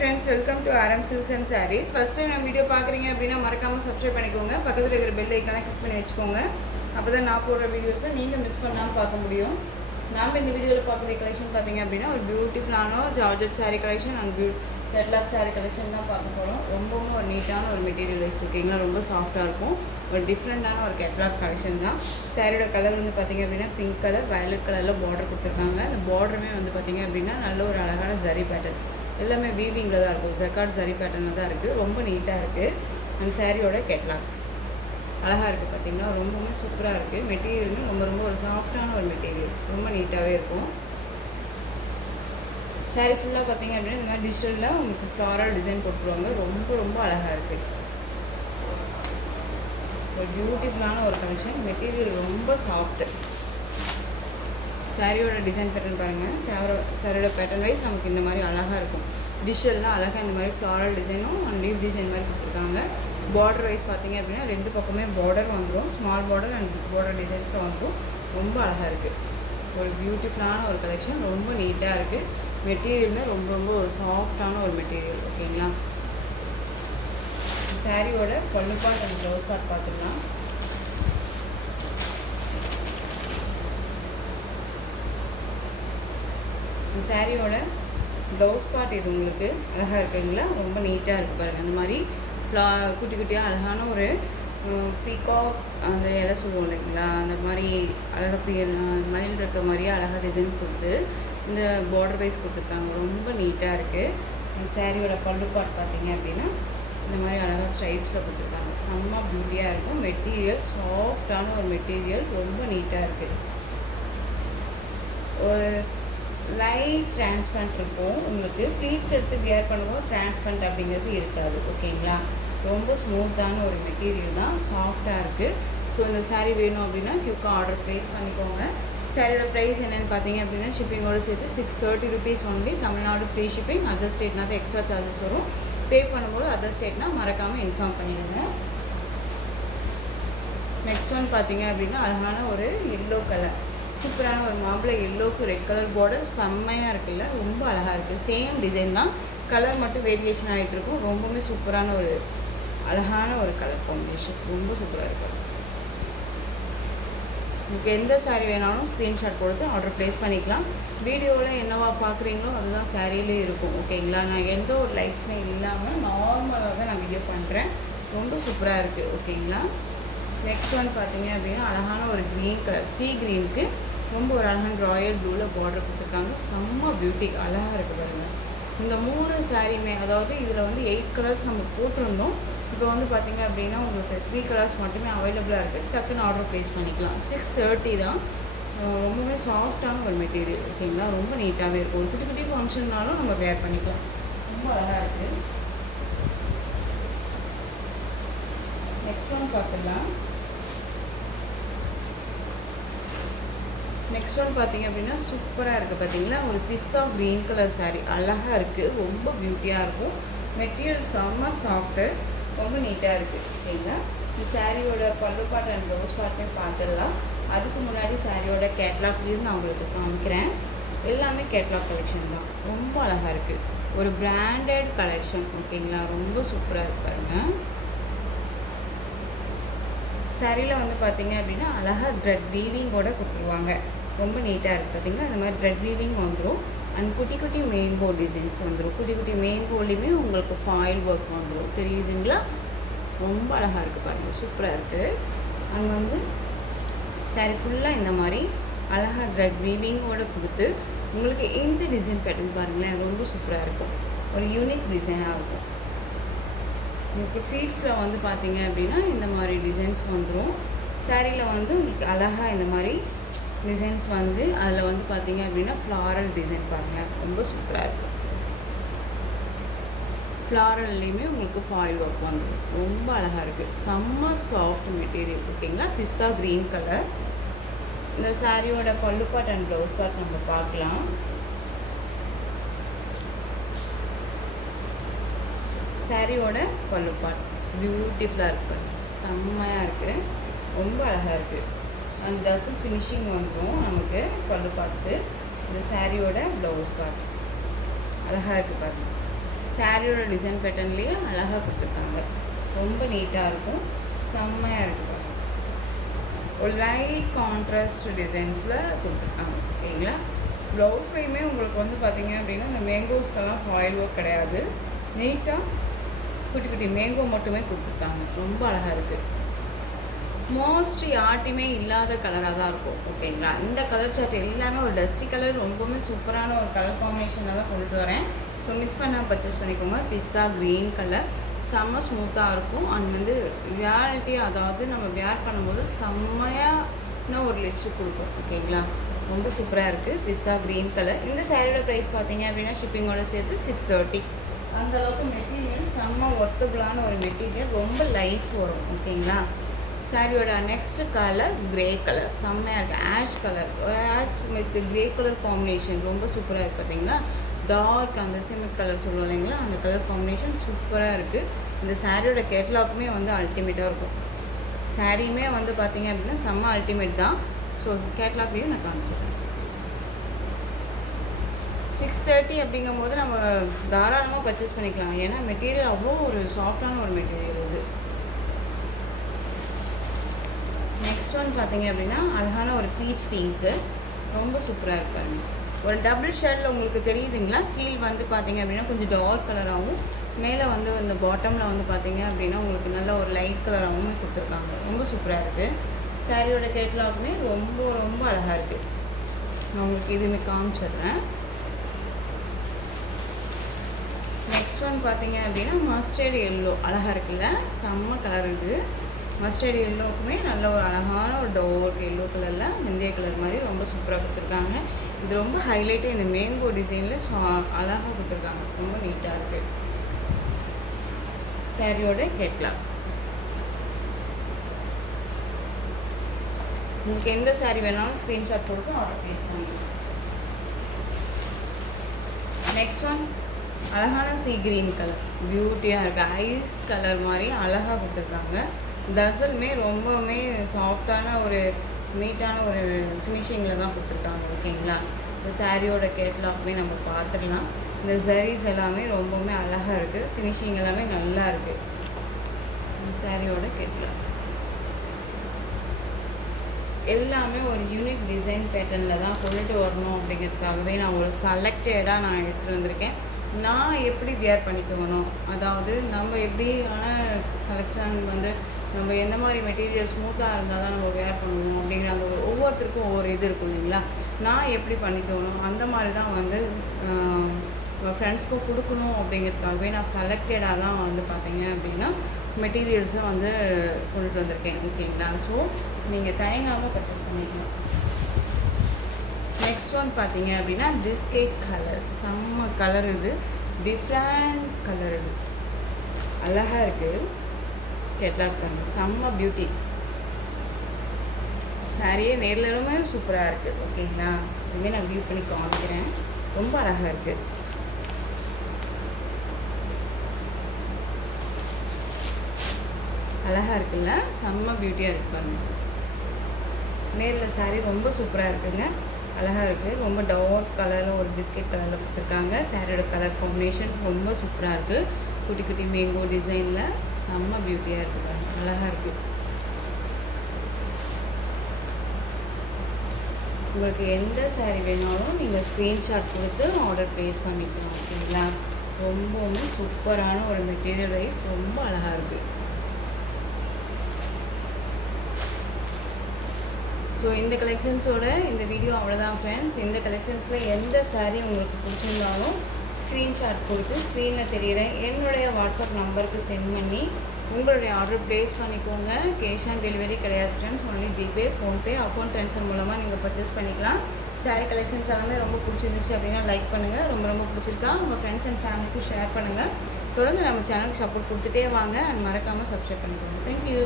friends, welcome to RM Silks and Sarees. First time நம்ம video பார்க்குறீங்க அப்படின்னா மறக்காமல் சப்ஸ்கிரைப் பண்ணிக்கோங்க. பக்கத்தில் இருக்கிற பெல் ஐக்கானை கிளிக் பண்ணி வச்சுக்கோங்க. அப்போ தான் நான் போடுற வீடியோஸை நீங்கள் மிஸ் பண்ணாமல் பார்க்க முடியும். நாம் இந்த வீடியோவில் பார்க்குற கலெக்ஷன் பார்த்தீங்க அப்படின்னா ஒரு பியூட்டிஃபுல்லான georgette sari collection and catalogue sari collection தான் பார்க்க போகிறோம். ரொம்பவும் ஒரு நீட்டான ஒரு மெட்டீரியல் வைஸ் ஓகேங்களா, ரொம்ப சாஃப்டாக இருக்கும். ஒரு டிஃப்ரெண்ட்டான ஒரு கேட்லாக் கலெக்ஷன் தான். சாரியோட கலர் வந்து பார்த்திங்க அப்படின்னா பிங்க் கலர், வயலட் கலரில் பார்டர் கொடுத்துருக்காங்க. அந்த பார்டருமே வந்து பார்த்திங்க அப்படின்னா நல்ல ஒரு அழகான ஜரி பேட்டர்ன், எல்லாமே வீவிங்கில் தான் இருக்கும். ஜக்கார்ட் ஜரி பேட்டர்னில் தான் இருக்குது. ரொம்ப நீட்டாக இருக்குது. அந்த சாரியோட கேட்லாக் அழகாக இருக்குது. பார்த்திங்கன்னா ரொம்பவுமே சூப்பராக இருக்குது. மெட்டீரியலுமே ரொம்ப ஒரு சாஃப்டான ஒரு மெட்டீரியல், ரொம்ப நீட்டாகவே இருக்கும். சாரீ ஃபுல்லாக பார்த்திங்க அப்படின்னா இந்த மாதிரி டிஜிட்டலில் உங்களுக்கு ஃப்ளாரல் டிசைன் போட்டுருவாங்க. ரொம்ப அழகாக இருக்குது. ஒரு பியூட்டிஃபுல்லான ஒரு கலெக்ஷன். மெட்டீரியல் ரொம்ப சாஃப்ட்டு. சாரியோட டிசைன் பேட்டர்ன் பாருங்கள். சாரியோட பேட்டர்ன் வைஸ் நமக்கு இந்த மாதிரி அழகாக இருக்கும். டிஜிட்டல்லாம் அழகாக இந்த மாதிரி ஃப்ளாரல் டிசைனும் அண்ட் லீவ் டிசைன் மாதிரி கொடுத்துருக்காங்க. பார்டர் வைஸ் பார்த்திங்க அப்படின்னா ரெண்டு பக்கமே பார்டர் வந்துடும். Small border and big border டிசைன்ஸும் வந்துடும். ரொம்ப அழகாக இருக்குது. ஒரு பியூட்டிஃபுல்லான ஒரு கலெக்ஷன். ரொம்ப நீட்டாக இருக்குது. மெட்டீரியலுமே ரொம்ப ஒரு சாஃப்டான ஒரு மெட்டீரியல் ஓகேங்களா. சாரியோட பல்லு பார்ட் அண்ட் ப்ளவுஸ் பார்ட் பார்த்துக்கலாம். இந்த சாரியோட ப்ளவுஸ் பார்ட் இது உங்களுக்கு அழகாக இருக்குங்களா, ரொம்ப நீட்டாக இருக்குது பாருங்கள். அந்த மாதிரி குட்டி குட்டியாக அழகான ஒரு பீகாக் அந்த இலை சொல்லுவோம் இல்லைங்களா, அந்த மாதிரி அழகாக மயில் இருக்க மாதிரியே அழகாக டிசைன் கொடுத்து இந்த பார்டர் வைஸ் கொடுத்துருக்காங்க. ரொம்ப நீட்டாக இருக்குது. இந்த சாரியோட பல்லு பார்ட் பார்த்தீங்க அப்படின்னா இந்த மாதிரி அழகாக ஸ்ட்ரைப்ஸில் கொடுத்துருக்காங்க. செம்ம பியூட்டியாக இருக்கும். மெட்டீரியல் சாஃப்டான ஒரு மெட்டீரியல், ரொம்ப நீட்டாக இருக்குது. ஒரு லைட் டிரான்ஸ்பரண்ட் இருக்கும். உங்களுக்கு ஃப்ளீட்ஸ் எடுத்து வியர் பண்ணும்போது டிரான்ஸ்பரண்ட் அப்படிங்கிறது இருக்காது ஓகேங்களா. ரொம்ப ஸ்மூத்தான ஒரு மெட்டீரியல் தான், சாஃப்டாக இருக்குது. ஸோ இந்த சாரீ வேணும் அப்படின்னா குயிக்காக ஆர்டர் ப்ளேஸ் பண்ணிக்கோங்க. சாரியோட ப்ரைஸ் என்னென்னு பார்த்தீங்க அப்படின்னா ஷிப்பிங்கோடு சேர்த்து 630 rupees only. Tamil Nadu free shipping. Other ஸ்டேட்னா தான் எக்ஸ்ட்ரா சார்ஜஸ் வரும். பே பண்ணும்போது அதர் ஸ்டேட்னால் மறக்காமல் இன்ஃபார்ம் பண்ணிடுங்க. நெக்ஸ்ட் ஒன் பார்த்தீங்க அப்படின்னா அழகான ஒரு எல்லோ கலர், சூப்பரான ஒரு மாம்பழ எல்லோக்கு ரெட் கலர் பார்டர் செம்மையாக இருக்குல்ல, ரொம்ப அழகாக இருக்குது. சேம் டிசைன் தான், கலர் மட்டும் வேரியேஷன் ஆகிட்டு இருக்கும். ரொம்பவுமே சூப்பரான ஒரு அழகான ஒரு கலர் காம்பினேஷன், ரொம்ப சூப்பராக இருக்கும். உங்களுக்கு எந்த சாரீ வேணாலும் ஸ்க்ரீன்ஷாட் கொடுத்து ஆர்டர் ப்ளேஸ் பண்ணிக்கலாம். வீடியோவில் என்னவா பார்க்குறீங்களோ அதுதான் சாரியிலே இருக்கும் ஓகேங்களா. நான் எந்த ஒரு லைட்ஸுமே இல்லாமல் நார்மலாக தான் நான் வீடியோ பண்ணுறேன். ரொம்ப சூப்பராக இருக்குது ஓகேங்களா. நெக்ஸ்ட் ஒன் பார்த்தீங்க அப்படின்னா அழகான ஒரு க்ரீன் கலர், சீ க்ரீனுக்கு ரொம்ப ஒரு அழகான ராயல் ப்ளூவில் பார்டர் கொடுத்துருக்காங்க. செம்ம பியூட்டி, அழகாக இருக்குது பாருங்கள். இந்த 3 சாரியுமே, அதாவது இதில் வந்து 8 கலர்ஸ் நம்ம போட்டிருந்தோம். இப்போ வந்து பார்த்திங்க அப்படின்னா உங்களுக்கு 3 கலர்ஸ் மட்டுமே அவைலபிளாக இருக்குது. டக்குன்னு ஆர்டர் ப்ளேஸ் பண்ணிக்கலாம். 630 தான். ரொம்பவே சாஃப்டான ஒரு மெட்டீரியல் ஓகேங்களா. ரொம்ப நீட்டாகவே இருக்கும். ஒரு குட்டி ஃபங்க்ஷன்னாலும் நம்ம வேர் பண்ணிக்கலாம். ரொம்ப அழகாக இருக்குது. நெக்ஸ்ட் ஒன் பார்த்துடலாம். நெக்ஸ்ட் ஒன் பார்த்தீங்க அப்படின்னா சூப்பராக இருக்குது பார்த்தீங்களா. ஒரு பிஸ்தா க்ரீன் கலர் சாரீ அழகாக இருக்குது. ரொம்ப பியூட்டியாக இருக்கும். மெட்டீரியல் செம்ம சாஃப்ட்டு, ரொம்ப நீட்டாக இருக்குது ஓகேங்களா. இந்த சாரியோட பல்லு பார்ட் அண்ட் ப்ளவுஸ் பார்ட்டுமே பார்த்துடலாம். அதுக்கு முன்னாடி சாரியோட கேட்லாக்லேயும் நான் உங்களுக்கு காமிக்கிறேன். எல்லாமே கேட்லாக் கலெக்ஷன் தான். ரொம்ப அழகாக இருக்குது. ஒரு பிராண்டட் கலெக்ஷன் ஓகேங்களா. ரொம்ப சூப்பராக இருப்பாருங்க. சாரியில் வந்து பார்த்திங்க அப்படின்னா அழகாக த்ரெட் வீவிங்கோட கொடுத்துருவாங்க. ரொம்ப நீட்டாக இருக்குது பார்த்திங்கன்னா. இந்த மாதிரி த்ரெட் வீவிங் வந்துடும். அண்ட் குட்டி மெயின்போ டிசைன்ஸ் வந்துடும். குட்டி மெயின்போலையுமே உங்களுக்கு ஃபாயில் ஒர்க் வந்துடும். தெரியுதுங்களா. ரொம்ப அழகாக இருக்குது பாருங்கள், சூப்பராக இருக்குது. அங்கே வந்து சாரி ஃபுல்லாக இந்த மாதிரி அழகாக த்ரெட் வீவிங்கோடு கொடுத்து உங்களுக்கு இந்த டிசைன் பேட்டர்ன் பாருங்களேன், ரொம்ப சூப்பராக இருக்கும். ஒரு யூனிக் டிசைனாக இருக்கும். உங்களுக்கு ஃபீட்ஸில் வந்து பார்த்தீங்க அப்படின்னா இந்த மாதிரி டிசைன்ஸ் வந்துடும். சாரியில் வந்து உங்களுக்கு அழகாக இந்த மாதிரி டிசைன்ஸ் வந்து அதில் வந்து பார்த்தீங்க அப்படின்னா ஃப்ளாரல் டிசைன் பாருங்கள், ரொம்ப சூப்பராக இருக்கும். ஃப்ளாரல்லையுமே உங்களுக்கு ஃபாயில் ஒர்க் வந்துடும். ரொம்ப அழகாக இருக்குது. செம்ம சாஃப்ட் மெட்டீரியல் ஓகேங்களா. பிஸ்தா க்ரீன் கலர். இந்த சாரியோட பல்லு பார்ட் அண்ட் ப்ளவுஸ் பார்ட் நம்ம பார்க்கலாம். சாரியோட பல்லு பார்ட் பியூட்டிஃபுல்லாக இருக்குது, செம்மையாக இருக்குது, ரொம்ப அழகாக இருக்குது. அண்ட் டசல் ஃபினிஷிங் வந்துடும் நமக்கு பல்லு பார்ட்டு. இந்த சாரியோட ப்ளவுஸ் பார்ட் அழகாக இருக்குது பாருங்கள். சாரியோட டிசைன் பேட்டர்ன்லேயே அழகாக கொடுத்துருக்காங்க. ரொம்ப நீட்டாக இருக்கும், செம்மையாக இருக்கும். ஒரு லைட் கான்ட்ராஸ்ட் டிசைன்ஸில் கொடுத்துருக்காங்க. ஓகேங்களா? ப்ளவுஸ்லேயுமே உங்களுக்கு வந்து பார்த்திங்க அப்படின்னா இந்த மேங்கோஸ்க்கெல்லாம் ஃபாயில் ஒர்க் கிடையாது. நீட்டாக குட்டி குட்டி மேங்கோ மட்டுமே கொடுத்துருக்காங்க. ரொம்ப அழகாக இருக்குது. மோஸ்ட் யார்ட்டையுமே இல்லாத கலராக தான் இருக்கும். ஓகேங்களா? இந்த கலர் சார்ட் எல்லாமே ஒரு டஸ்டி கலர், ரொம்பவுமே சூப்பரான ஒரு கலர் காம்பினேஷனாக தான் கொண்டுட்டு வரேன். ஸோ மிஸ் பண்ணால் பர்ச்சேஸ் பண்ணிக்கோங்க. பிஸ்தா க்ரீன் கலர் செம்ம ஸ்மூத்தாக இருக்கும். அண்ட் வந்து வியாலிட்டி, அதாவது நம்ம வேர் பண்ணும்போது செம்மையான ஒரு லிஸ்ட்டு கொடுக்கும். ஓகேங்களா? ரொம்ப சூப்பராக இருக்குது. பிஸ்தா க்ரீன் கலர். இந்த சாரியோட ப்ரைஸ் பார்த்தீங்க அப்படின்னா ஷிப்பிங்கோட சேர்த்து 630. அந்தளவுக்கு மெட்டீரியல் செம்ம ஒர்த்தபுளான ஒரு மெட்டீரியல், ரொம்ப லைஃப் வரும். ஓகேங்களா? சாரியோட நெக்ஸ்ட் கலர் க்ரே கலர், செம்மையாக இருக்குது. Ash colour, ash with grey colour combination ரொம்ப சூப்பராக இருக்குது. பார்த்தீங்களா? டார்க் அந்த சிமெண்ட் கலர் சொல்லுவோம் இல்லைங்களா, அந்த கலர் காம்பினேஷன் சூப்பராக இருக்குது. இந்த சாரியோட கேட்லாக்குமே வந்து அல்டிமேட்டாக இருக்கும். சாரியுமே வந்து பார்த்திங்க அப்படின்னா செம்ம அல்டிமேட் தான். ஸோ கேட்லாக்லேயும் நான் காமிச்சிடுறேன். 630 அப்படிங்கும்போது நம்ம தாராளமாக பர்ச்சேஸ் பண்ணிக்கலாம். ஏன்னா மெட்டீரியல் அவ்வளோ ஒரு சாஃப்டான ஒரு மெட்டீரியல் இது. நெக்ஸ்ட் ஒன் பார்த்தீங்க அப்படின்னா அழகான ஒரு பீச் பிங்க்கு, ரொம்ப சூப்பராக இருக்காங்க. ஒரு டபுள் ஷேடில் உங்களுக்கு தெரியுதுங்களா? கீழ் வந்து பார்த்தீங்க அப்படின்னா கொஞ்சம் டார்க் கலராகவும், மேலே வந்து இந்த பாட்டமில் வந்து பார்த்தீங்க அப்படின்னா உங்களுக்கு நல்ல ஒரு லைட் கலராகவும் கொடுத்துருக்காங்க. ரொம்ப சூப்பராக இருக்குது. சாரியோட கேட்லாக்குமே ரொம்ப ரொம்ப அழகாக இருக்குது. நான் உங்களுக்கு இதுவுமே காமிச்சிடுறேன். நெக்ஸ்ட் ஒன் பார்த்தீங்க அப்படின்னா மஸ்டர்ட் எல்லோ, அழகாக இருக்குல்ல, செம்ம கலர் இருக்குது. மஸ்டர்ட் எல்லோவுக்குமே நல்ல ஒரு அழகான ஒரு டார்க் எல்லோ கலரில் இந்திய கலர் மாதிரி ரொம்ப சூப்பராக கொடுத்துருக்காங்க. இது ரொம்ப ஹைலைட்டாக இந்த மேங்கோ டிசைனில் அழகாக கொடுத்துருக்காங்க. ரொம்ப நீட்டாக இருக்குது. சாரியோட கேட்லாக். உங்களுக்கு எந்த சாரீ வேணாலும் ஸ்க்ரீன்ஷாட் கொடுத்து ஆர்டர் ப்ளேஸ் பண்ணிக்கலாம். நெக்ஸ்ட் ஒன் அழகான சீ க்ரீன் கலர், பியூட்டியாக இருக்குது. ஐஸ் கலர் மாதிரி அழகாக கொடுத்துருக்காங்க. டசலுமே ரொம்பவுமே சாஃப்டான ஒரு நீட்டான ஒரு ஃபினிஷிங்கில் தான் கொடுத்துருக்காங்க. ஓகேங்களா? இந்த சாரியோட கேட்லாக்குமே நம்ம பார்த்துடலாம். இந்த சாரீஸ் எல்லாமே ரொம்பவுமே அழகாக இருக்குது. ஃபினிஷிங் எல்லாமே நல்லா இருக்குது. இந்த சாரியோட கேட்லாக் எல்லாமே ஒரு யூனிக் டிசைன் பேட்டர்னில் தான் கொண்டுட்டு வரணும் அப்படிங்கிறதுக்காகவே நான் ஒரு செலக்டடாக நான் எடுத்துகிட்டு வந்திருக்கேன். நான் எப்படி வியர் பண்ணிக்கணும், அதாவது நம்ம எப்படியான செலெக்ஷன் வந்து நம்ம எந்த மாதிரி மெட்டீரியல் ஸ்மூத்தாக இருந்தால் தான் நம்ம வேர் பண்ணணும் அப்படிங்கிற அந்த ஒவ்வொருத்தருக்கும் ஒவ்வொரு இது இருக்கும் இல்லைங்களா. நான் எப்படி பண்ணிக்கணும் அந்த மாதிரி தான் வந்து ஃப்ரெண்ட்ஸ்க்கும் கொடுக்கணும் அப்படிங்கிறதுக்காகவே நான் செலக்டடாக தான் வந்து பார்த்தீங்க அப்படின்னா மெட்டீரியல்ஸும் வந்து கொண்டுட்டு வந்திருக்கேன். ஓகேங்களா? ஸோ நீங்கள் தயங்காமல் பர்ச்சேஸ் பண்ணிக்கலாம். நெக்ஸ்ட் ஒன் பார்த்தீங்க அப்படின்னா பிஸ்கெட் கலர், செம்ம கலர். இது டிஃப்ரெண்ட் கலர், இது அழகாக இருக்குது. கேட்லாக் பாருங்க, செம்ம பியூட்டி. சாரியே நேர்லமே சூப்பராக இருக்குது. ஓகேங்களா? இதுவுமே நான் வியூ பண்ணி காமிக்கிறேன். ரொம்ப அழகாக இருக்குது. அழகாக இருக்குல்ல, செம்ம பியூட்டியாக இருக்குது பாருங்க. நேரில் சாரீ ரொம்ப சூப்பராக இருக்குங்க, அழகாக இருக்குது. ரொம்ப டார்க் கலரில் ஒரு பிஸ்கெட் கலரில் கொடுத்துருக்காங்க. சாரியோட கலர் காம்பினேஷன் ரொம்ப சூப்பராக இருக்குது. குட்டி குட்டி மேங்கோ டிசைனில் செம்ம பியூட்டியாக இருக்குது, அழகாக இருக்குது. உங்களுக்கு எந்த சாரீ வேணாலும் நீங்கள் ஸ்க்ரீன்ஷாட் கொடுத்து ஆர்டர் ப்ளேஸ் பண்ணிக்கலாம். ஓகேங்களா? ரொம்பவுமே சூப்பரான ஒரு மெட்டீரியல் வைஸ் ரொம்ப அழகாக இருக்குது. ஸோ இந்த கலெக்ஷன்ஸோட இந்த வீடியோ அவ்வளோதான் ஃப்ரெண்ட்ஸ். இந்த கலெக்ஷன்ஸில் எந்த சாரீ உங்களுக்கு பிடிச்சிருந்தாலும் ஸ்க்ரீன்ஷாட் கொடுத்து ஸ்க்ரீனில் தெரிகிற என்னுடைய வாட்ஸ்அப் நம்பருக்கு சென்ட் பண்ணி உங்களுடைய ஆர்டர் ப்ளேஸ் பண்ணிக்கோங்க. கேஷ் ஆன் டெலிவரி கிடையாது friends, only GPay, PhonePe, account transfer மூலமாக நீங்கள் பர்ச்சேஸ் பண்ணிக்கலாம். சாரீ கலெக்ஷன்ஸ் எல்லாமே ரொம்ப பிடிச்சிருந்துச்சு அப்படின்னா லைக் பண்ணுங்கள். ரொம்ப ரொம்ப பிடிச்சிருக்கா உங்கள் ஃப்ரெண்ட்ஸ் அண்ட் ஃபேமிலிக்கும் ஷேர் பண்ணுங்கள். தொடர்ந்து நம்ம சேனலுக்கு சப்போர்ட் கொடுத்துட்டே வாங்க. அண்ட் மறக்காமல் சப்ஸ்கிரைப் பண்ணிக்கோங்க. தேங்க்யூ.